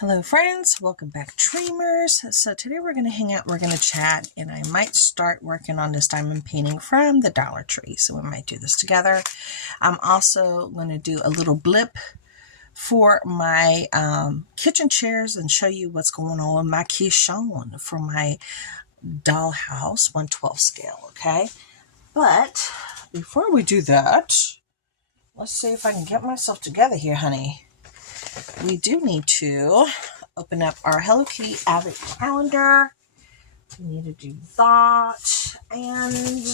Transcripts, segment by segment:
Hello friends, welcome back Dreamers. So today we're going to hang out, we're going to chat, and I might start working on this diamond painting from the Dollar Tree. So we might do this together. I'm also going to do a little blip for my kitchen chairs and show you what's going on with my keychain for my Dollhouse 1/12 scale, okay? But before we do that, let's see if I can get myself together here, honey. We do need to open up our Hello Kitty Advent calendar. We need to do that, and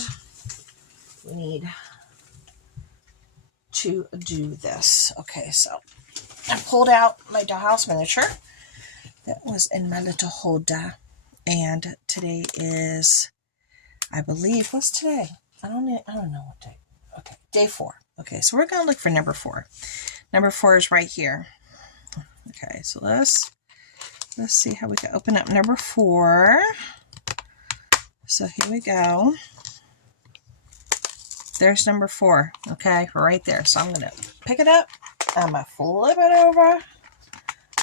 we need to do this. Okay, so I pulled out my Dollhouse miniature that was in my little holder, and today is, I believe, what's today? I don't know what day. Okay, day 4. Okay, so we're gonna look for number 4. Number 4 is right here. Okay, so let's see how we can open up number 4. So here we go. There's number 4, okay, right there. So I'm going to pick it up. I'm going to flip it over.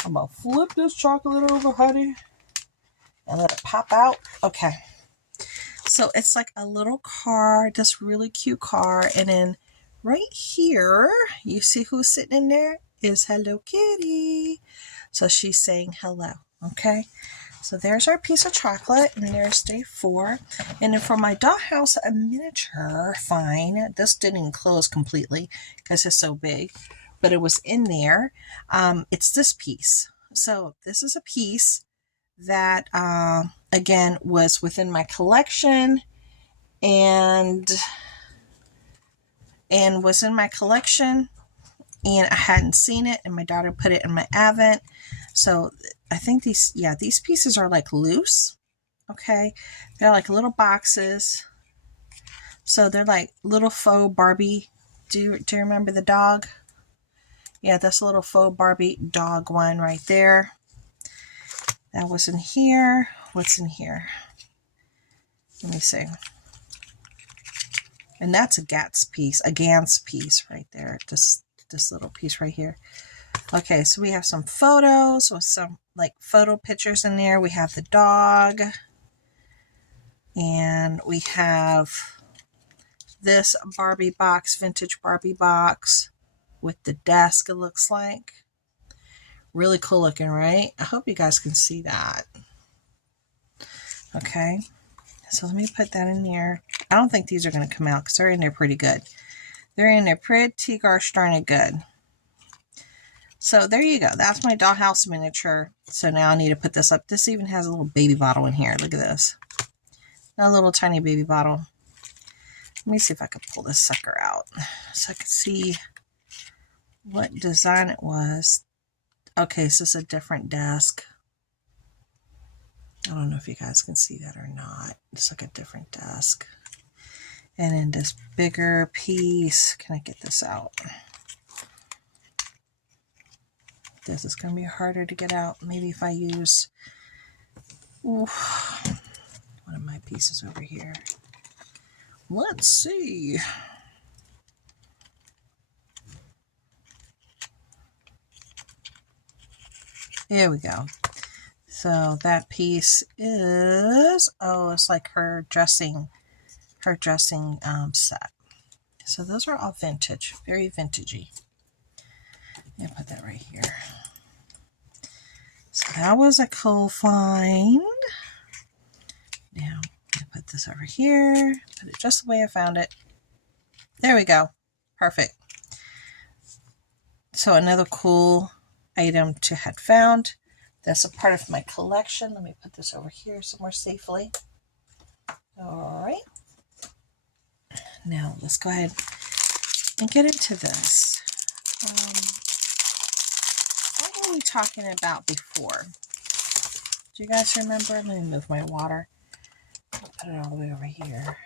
I'm going to flip this chocolate over, honey, and let it pop out. Okay. So it's like a little card, this really cute card. And then right here, you see who's sitting in there? Is Hello Kitty. So she's saying hello. Okay. So there's our piece of chocolate, and there's day 4. And then for my Dollhouse miniature, fine. This didn't close completely because it's so big, but it was in there. It's this piece. So this is a piece that, again, was within my collection and was in my collection. And I hadn't seen it, and my daughter put it in my Advent. So I think these pieces are like loose. Okay. They're like little boxes. So they're like little faux Barbie. Do you remember the dog? Yeah, that's a little faux Barbie dog one right there. That was in here. What's in here? Let me see. And that's a Gans piece right there. This little piece right here. Okay, so we have some photos with some like photo pictures in there. We have the dog, and we have this Barbie box, vintage Barbie box with the desk, it looks like. Really cool looking, right? I hope you guys can see that. Okay, so let me put that in there. I don't think these are going to come out because they're in there pretty good. They're in there pretty gosh darn it good. So there you go. That's my Dollhouse miniature. So now I need to put this up. This even has a little baby bottle in here. Look at this. A little tiny baby bottle. Let me see if I can pull this sucker out so I can see what design it was. Okay, so it's a different desk. I don't know if you guys can see that or not. It's like a different desk. And then this bigger piece. Can I get this out? This is going to be harder to get out. Maybe if I use one of my pieces over here. Let's see. There we go. So that piece is, it's like her dressing set. So those are all vintage, very vintagey. I'll put that right here. So that was a cool find. Now I'll put this over here, put it just the way I found it. There we go. Perfect. So another cool item to have found. That's a part of my collection. Let me put this over here somewhere safely. All right. Now let's go ahead and get into this. What were we talking about before? Do you guys remember? Let me move my water. I'll put it all the way over here.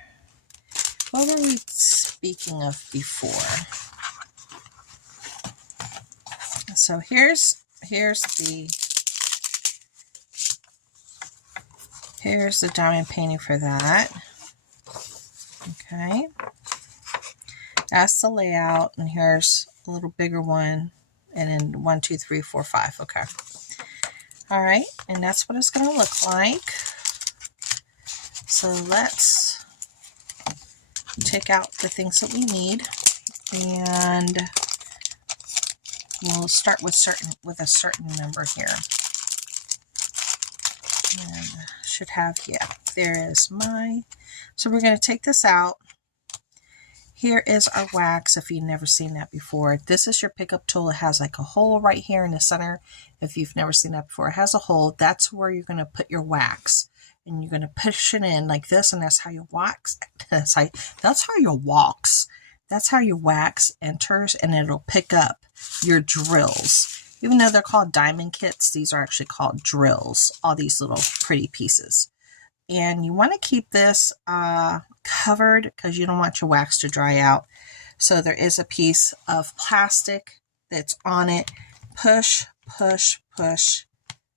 What were we speaking of before? So here's the diamond painting for that. Okay. That's the layout, and here's a little bigger one, and then 1, 2, 3, 4, 5. Okay. All right, and that's what it's going to look like. So let's take out the things that we need, and we'll start with a certain number here. And should have, yeah, there is my, so we're going to take this out. Here is our wax, if you've never seen that before. This is your pickup tool. It has like a hole right here in the center. If you've never seen that before, it has a hole. That's where you're going to put your wax. And you're going to push it in like this, and that's how your wax, that's how your wax, that's how your wax enters, and it'll pick up your drills. Even though they're called diamond kits, these are actually called drills, all these little pretty pieces. And you want to keep this covered because you don't want your wax to dry out. So there is a piece of plastic that's on it. Push, push, push.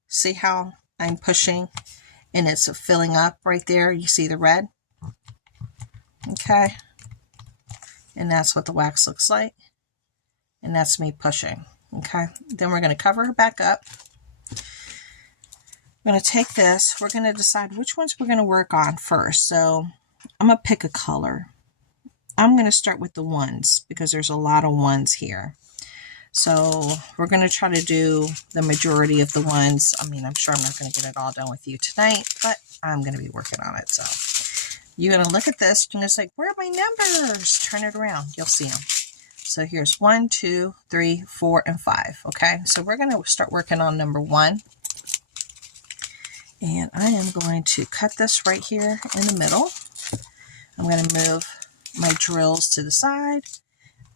See how I'm pushing and it's filling up right there? You see the red? Okay. And that's what the wax looks like. And that's me pushing. Okay. Then we're going to cover her back up. I'm going to take this. We're going to decide which ones we're going to work on first. So I'm going to pick a color. I'm going to start with the ones because there's a lot of ones here. So we're going to try to do the majority of the ones. I mean, I'm sure I'm not going to get it all done with you tonight, but I'm going to be working on it. So you're going to look at this. You're going to say, where are my numbers? Turn it around. You'll see them. So here's 1, 2, 3, 4, and 5. Okay, so we're going to start working on number 1. And I am going to cut this right here in the middle. I'm going to move my drills to the side.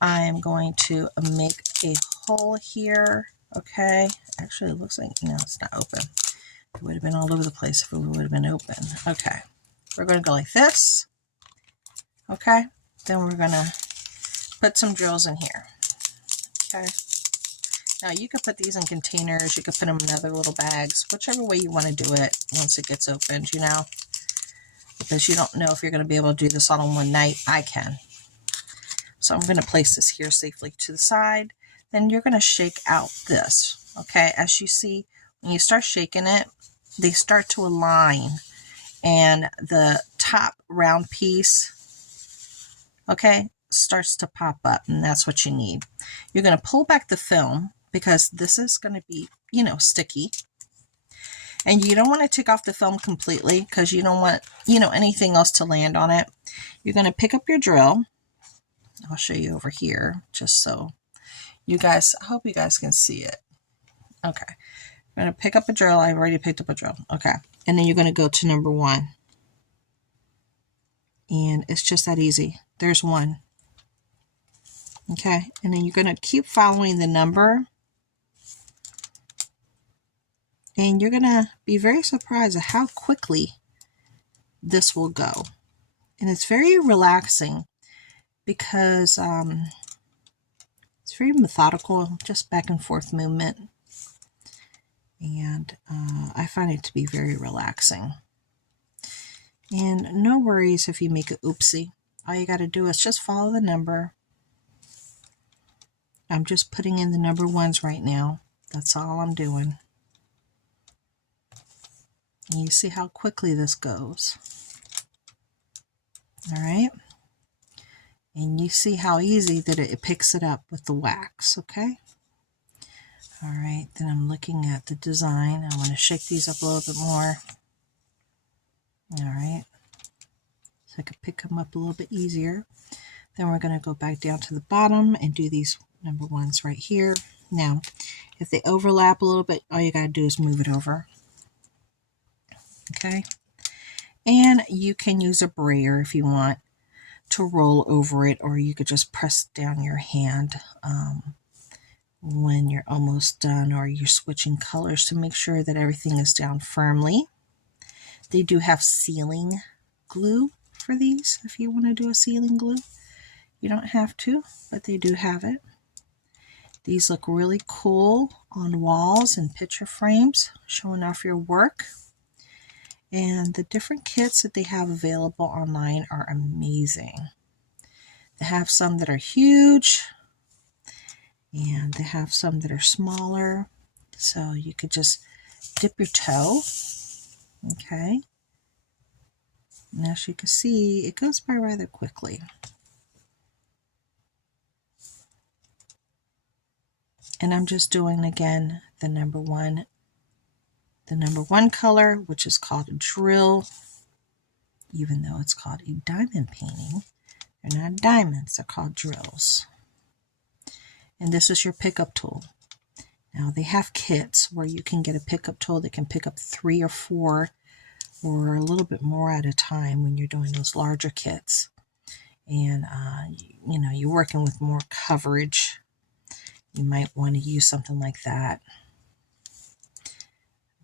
I am going to make a hole here. Okay, actually it looks like, no, it's not open. It would have been all over the place if it would have been open. Okay, we're going to go like this. Okay, then we're going to put some drills in here. Okay. Now you could put these in containers, you could put them in other little bags, whichever way you want to do it once it gets opened, you know, because you don't know if you're going to be able to do this all in one night. I can. So I'm going to place this here safely to the side. Then you're going to shake out this. Okay, as you see, when you start shaking it, they start to align, and the top round piece, okay, starts to pop up, and that's what you need. You're going to pull back the film because this is going to be, you know, sticky. And you don't want to take off the film completely because you don't want, you know, anything else to land on it. You're going to pick up your drill. I'll show you over here just so you guys, I hope you guys can see it. Okay. I'm going to pick up a drill. I've already picked up a drill. Okay. And then you're going to go to number 1. And it's just that easy. There's 1. Okay. And then you're going to keep following the number. And you're going to be very surprised at how quickly this will go. And it's very relaxing because it's very methodical, just back and forth movement. And I find it to be very relaxing. And no worries if you make an oopsie. All you got to do is just follow the number. I'm just putting in the number 1s right now. That's all I'm doing. And you see how quickly this goes. All right. And you see how easy that it picks it up with the wax, okay? All right, then I'm looking at the design. I want to shake these up a little bit more. All right. So I can pick them up a little bit easier. Then we're going to go back down to the bottom and do these number 1s right here. Now, if they overlap a little bit, all you got to do is move it over. Okay, and you can use a brayer if you want to roll over it, or you could just press down your hand when you're almost done, or you're switching colors to make sure that everything is down firmly. They do have sealing glue for these if you want to do a sealing glue. You don't have to, but they do have it. These look really cool on walls and picture frames, showing off your work. And the different kits that they have available online are amazing. They have some that are huge, and they have some that are smaller. So you could just dip your toe. Okay. And as you can see, it goes by rather quickly. And I'm just doing again the number one color, which is called a drill, even though it's called a diamond painting. They're not diamonds, they're called drills. And this is your pickup tool. Now they have kits where you can get a pickup tool that can pick up 3 or 4 or a little bit more at a time when you're doing those larger kits. And you know, you're working with more coverage. You might want to use something like that.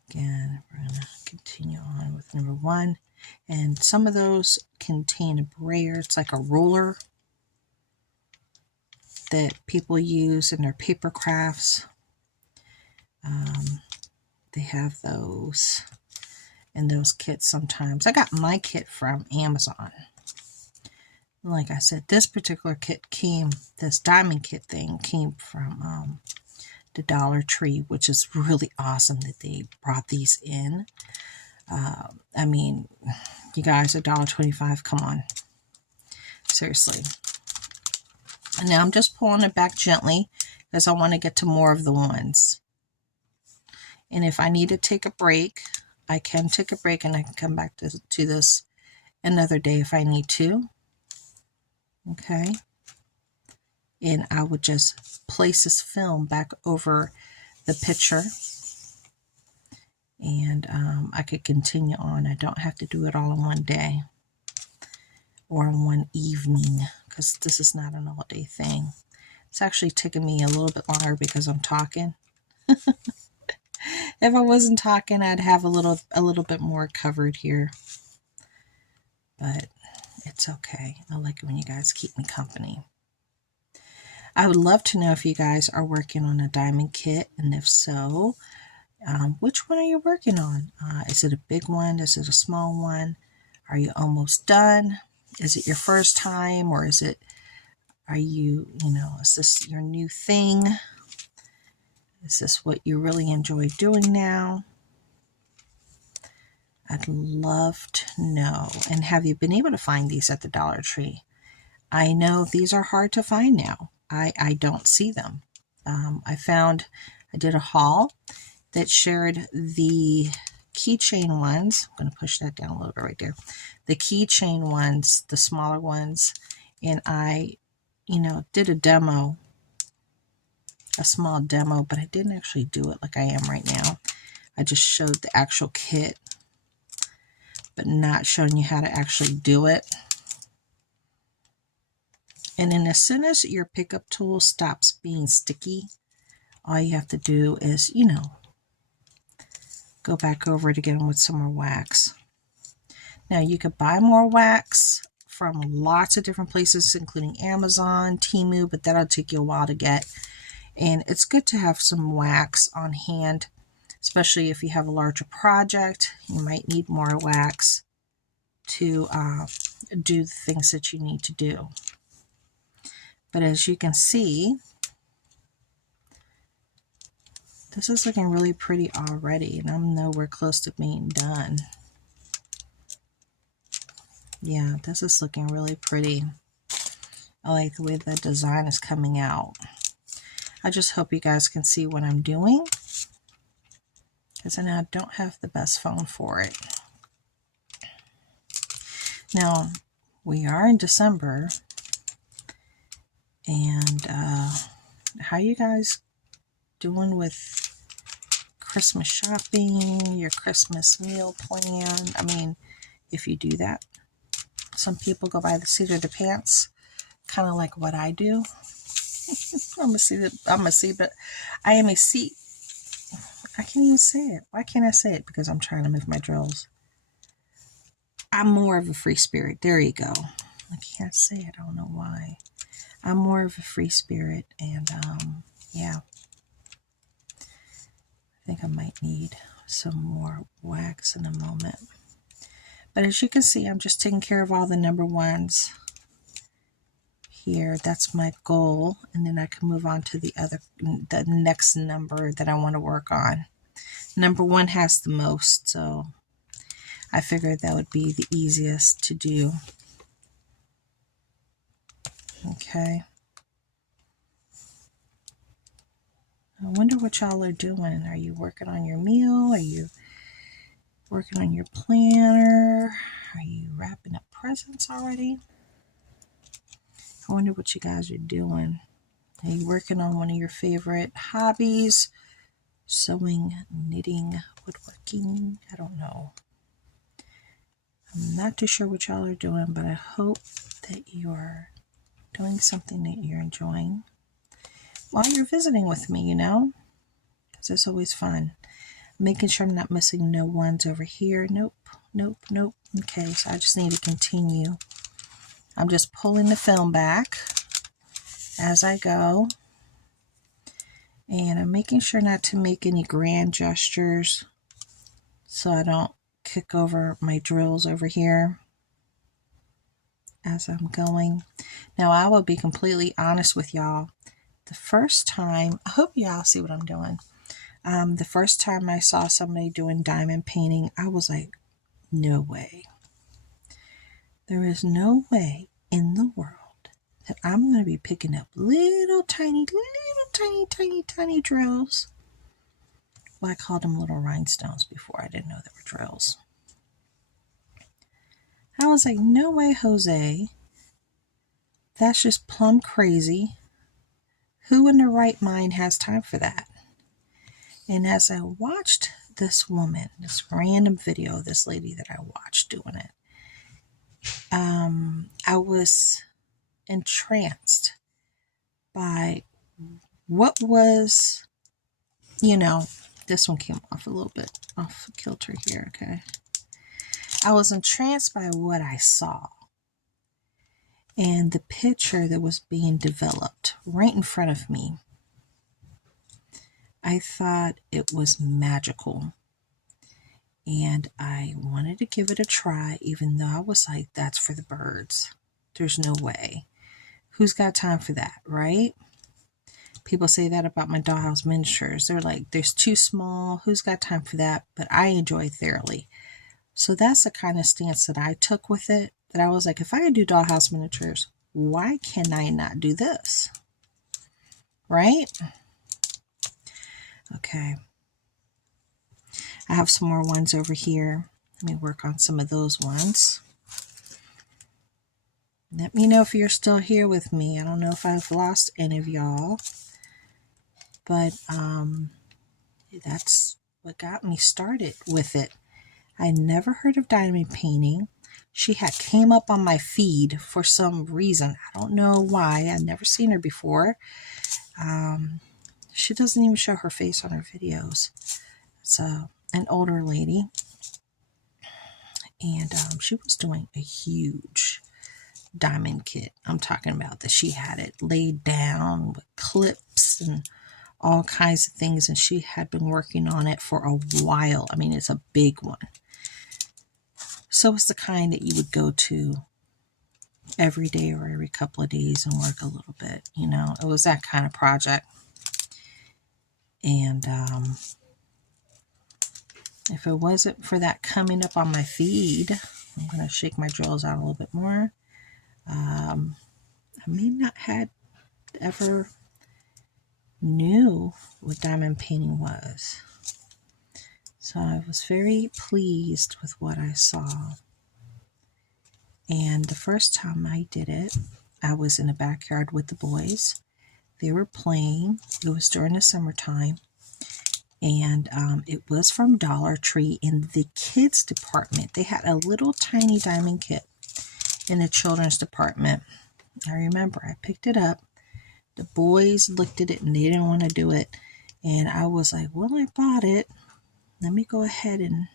Again, we're going to continue on with number 1. And some of those contain a brayer. It's like a ruler that people use in their paper crafts. They have those in those kits sometimes. I got my kit from Amazon. Like I said, this particular kit this diamond kit thing came from the Dollar Tree, which is really awesome that they brought these in. I mean, you guys, $1.25, come on. Seriously. And now I'm just pulling it back gently because I want to get to more of the ones. And if I need to take a break, I can take a break and I can come back to this another day if I need to. Okay. And I would just place this film back over the picture. And I could continue on. I don't have to do it all in one day or in one evening because this is not an all-day thing. It's actually taking me a little bit longer because I'm talking. If I wasn't talking, I'd have a little bit more covered here. But it's okay. I like it when you guys keep me company. I would love to know if you guys are working on a diamond kit, and if so, which one are you working on? Is it a big one? Is it a small one? Are you almost done? Is it your first time, or is this your new thing? Is this what you really enjoy doing now? I'd love to know. And have you been able to find these at the Dollar Tree? I know these are hard to find now. I don't see them. I did a haul that shared the keychain ones. I'm going to push that down a little bit right there. The keychain ones, the smaller ones. And I, did a small demo, but I didn't actually do it like I am right now. I just showed the actual kit, but not showing you how to actually do it. And then as soon as your pickup tool stops being sticky, all you have to do is, go back over it again with some more wax. Now you could buy more wax from lots of different places, including Amazon, Temu, but that'll take you a while to get. And it's good to have some wax on hand, especially if you have a larger project. You might need more wax to do the things that you need to do. But as you can see, this is looking really pretty already, and I'm nowhere close to being done. Yeah, this is looking really pretty. I like the way the design is coming out. I just hope you guys can see what I'm doing, because I know I don't have the best phone for it. Now, we are in December, and how you guys doing with Christmas shopping, your Christmas meal plan? I mean, if you do that. Some people go by the seat of their pants, kind of like what I do. I am a seat. I can't even say it. Why can't I say it? Because I'm trying to move my drills. I'm more of a free spirit. There you go. I can't say it. I don't know why. I'm more of a free spirit, and yeah. I think I might need some more wax in a moment. But as you can see, I'm just taking care of all the number ones here. That's my goal. And then I can move on to the next number that I want to work on. Number one has the most, so I figured that would be the easiest to do. Okay. I wonder what y'all are doing. Are you working on your meal? Are you working on your planner? Are you wrapping up presents already? I wonder what you guys are doing. Are you working on one of your favorite hobbies? Sewing, knitting, woodworking? I don't know. I'm not too sure what y'all are doing, but I hope that you're doing something that you're enjoying while you're visiting with me, you know, because it's always fun. Making sure I'm not missing no ones over here. Nope, nope, nope. Okay, so I just need to continue. I'm just pulling the film back as I go. And I'm making sure not to make any grand gestures so I don't kick over my drills over here as I'm going. Now, I will be completely honest with y'all. The first time, I hope y'all see what I'm doing. The first time I saw somebody doing diamond painting, I was like, no way. There is no way in the world that I'm going to be picking up little tiny drills. Well, I called them little rhinestones before. I didn't know they were drills. I was like, no way, Jose. That's just plumb crazy. Who in their right mind has time for that? And as I watched this woman, this random video of this lady that I watched doing it, I was entranced by what was, you know, this one came off a little bit off kilter here, okay? I was entranced by what I saw and the picture that was being developed right in front of me. I thought it was magical. And I wanted to give it a try, even though I was like, that's for the birds. There's no way. Who's got time for that, right? People say that about my Dollhouse miniatures. They're like, there's too small. Who's got time for that? But I enjoy it thoroughly. So that's the kind of stance that I took with it. That I was like, if I could do Dollhouse miniatures, why can I not do this? Right? Okay. I have some more ones over here. Let me work on some of those ones. Let me know if you're still here with me. I don't know if I've lost any of y'all. But that's what got me started with it. I never heard of diamond painting. She had came up on my feed for some reason. I don't know why. I'd never seen her before. She doesn't even show her face on her videos. It's an older lady. And she was doing a huge diamond kit. I'm talking about that she had it laid down with clips and all kinds of things. And she had been working on it for a while. I mean, it's a big one. So it's the kind that you would go to every day or every couple of days and work a little bit. You know, it was that kind of project. And if it wasn't for that coming up on my feed, I'm going to shake my drills out a little bit more. I may not had ever knew what diamond painting was. So I was very pleased with what I saw. And the first time I did it, I was in the backyard with the boys. They were playing. It was during the summertime. And it was from Dollar Tree in the kids department. They had a little tiny diamond kit in the children's department. I remember I picked it up. The boys looked at it and they didn't want to do it. And I was like, well, I bought it. Let me go ahead and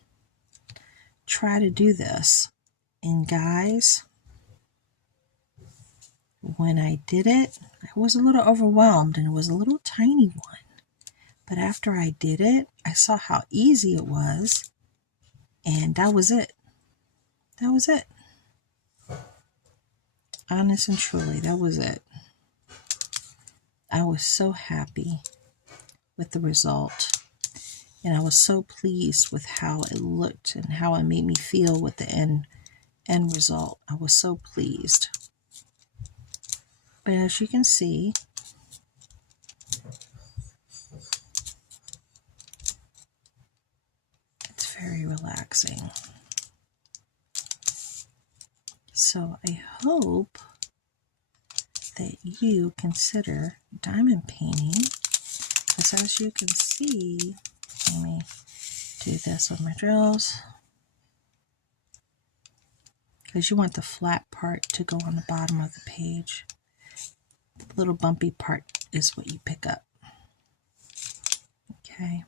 try to do this. And guys, when I did it, I was a little overwhelmed and it was a little tiny one. But after I did it, I saw how easy it was. And that was it. That was it. Honest and truly, that was it. I was so happy with the result. And I was so pleased with how it looked and how it made me feel with the end result. I was so pleased. But as you can see, it's very relaxing. So I hope that you consider diamond painting, because as you can see, let me do this on my drills, because you want the flat part to go on the bottom of the page. The little bumpy part is what you pick up. Okay.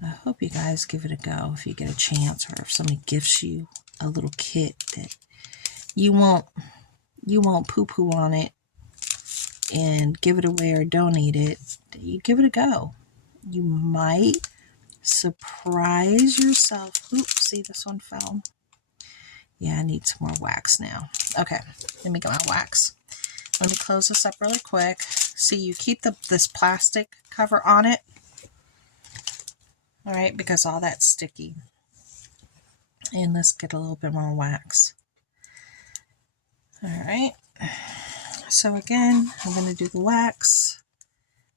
I hope you guys give it a go if you get a chance, or if somebody gifts you a little kit that you won't poo-poo on it and give it away or donate it. You give it a go. You might surprise yourself. Oops, see, this one fell. Yeah, I need some more wax now. Okay, let me get my wax. Let me close this up really quick. See, you keep this plastic cover on it. All right, because all that's sticky. And let's get a little bit more wax. All right. So again, I'm going to do the wax.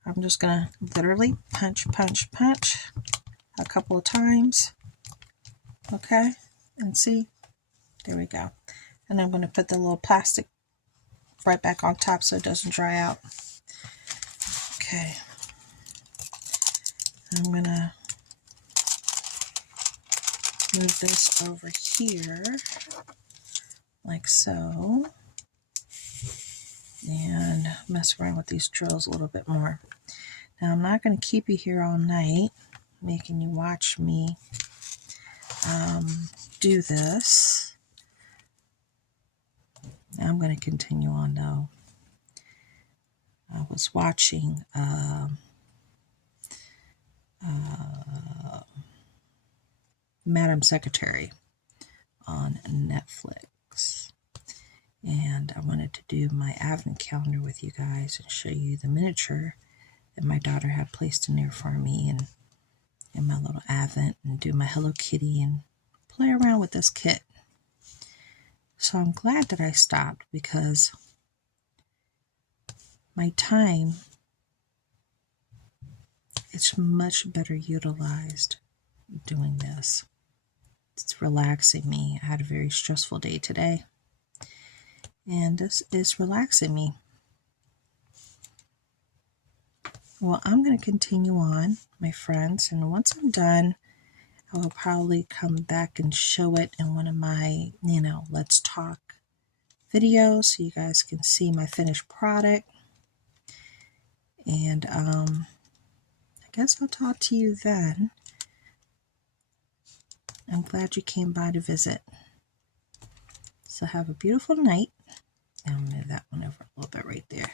I'm just going to literally punch, punch, punch a couple of times. Okay, and see, there we go. And I'm going to put the little plastic right back on top so it doesn't dry out. Okay. I'm going to move this over here like so, and mess around with these drills a little bit more. Now I'm not going to keep you here all night making you watch me do this. Now I'm going to continue on though. I was watching Madam Secretary on Netflix, and I wanted to do my advent calendar with you guys and show you the miniature that my daughter had placed in there for me, and my little advent, and do my Hello Kitty and play around with this kit. So I'm glad that I stopped, because my time is much better utilized doing this. It's relaxing me. I had a very stressful day today, and this is relaxing me. Well, I'm going to continue on, my friends, and once I'm done, I will probably come back and show it in one of my, Let's Talk videos, so you guys can see my finished product. And I guess I'll talk to you then. I'm glad you came by to visit. So have a beautiful night. I'll move that one over a little bit right there.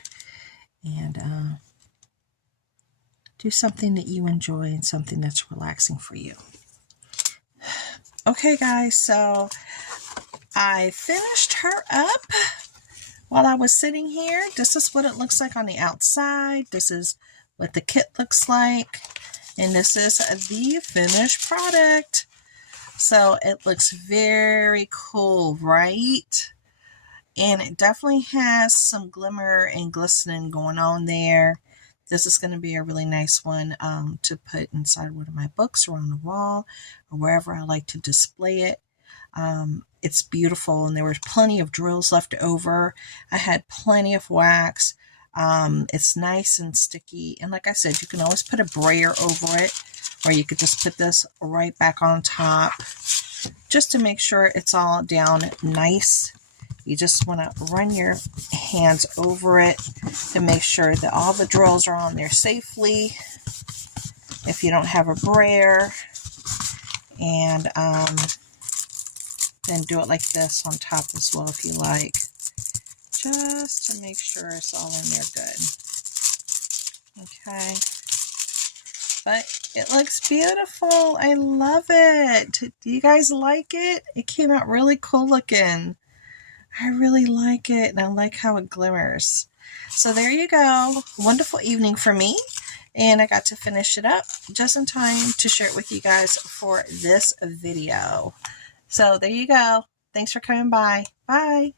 And do something that you enjoy and something that's relaxing for you. Okay, guys, so I finished her up while I was sitting here. This is what it looks like on the outside. This is what the kit looks like. And this is the finished product. So it looks very cool, right? And it definitely has some glimmer and glistening going on there. This is going to be a really nice one to put inside one of my books or on the wall or wherever I like to display it. It's beautiful, and there was plenty of drills left over. I had plenty of wax. It's nice and sticky. And like I said, you can always put a brayer over it, or you could just put this right back on top just to make sure it's all down nice. You just want to run your hands over it to make sure that all the drills are on there safely if you don't have a brayer. And then do it like this on top as well if you like, just to make sure it's all in there good. Okay. But it looks beautiful. I love it. Do you guys like it? It came out really cool looking. I really like it, and I like how it glimmers. So there you go. Wonderful evening for me. And I got to finish it up just in time to share it with you guys for this video. So there you go. Thanks for coming by. Bye.